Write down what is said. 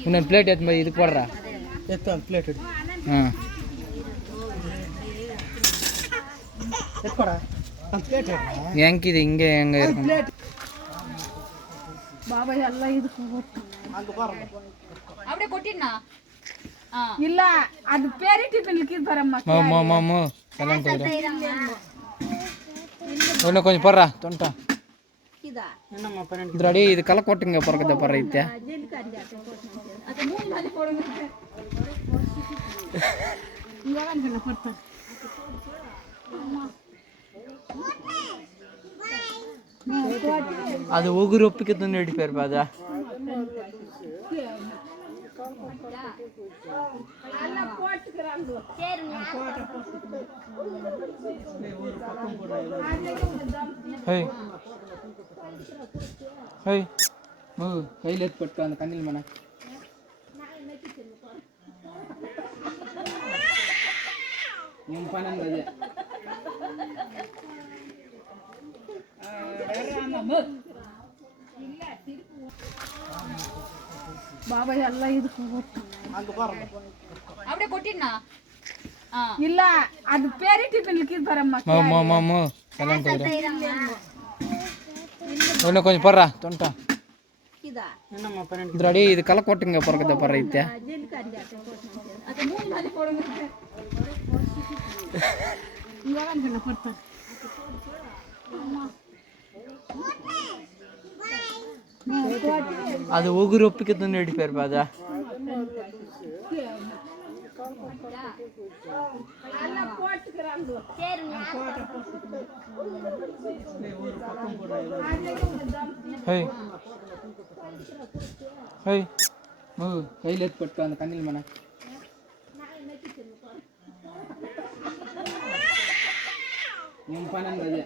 இன்னொன்று பிளேட் எடுத்து போய் இது போடுறா பிளேட் எங்கிது இங்கே எங்கே இருக்கும் బాబా ಎಲ್ಲ ಇದಕ್ಕೆ அப்படியே கொட்டினா ಇಲ್ಲ ಅದು ಪೇರಿ ಟಿಫಿನ್ಲಿಕ್ಕೆ ಬರಮ್ಮ மாமா எல்லாம் இன்னும் கொஞ்சம் போடுறா தொண்டா இதுடி இது கலை கொட்டுங்க பிறகுத போடுற இத்தியா அது ஒகுரு ஒப்பிக்க தந்து அடிப்பார் பாதா ஹேய் ஹேய் மு கையில பட்டு அந்த கண்ணில் மன நீ பண்ணது బాబా ಎಲ್ಲ ಇದಕ್ಕೆ அப்படியே கொட்டினா ಇಲ್ಲ ಅದು ಪೇರಿ ಟಿಫಿನ್ಲಿಕ್ಕೆ ಬರಮ್ಮ மாமா எல்லாம் இன்னும் கொஞ்சம் போடுறா தொண்டா இதுடி இது கலை கொட்டுங்க பிறகுத போடுற இத்தியா அது ஒகுரு ஒப்பிக்க தந்து அடிப்பார் பாதா ஹேய் ஹேய் மு கையில பட்டு அந்த கண்ணில் மன நீ பண்ணது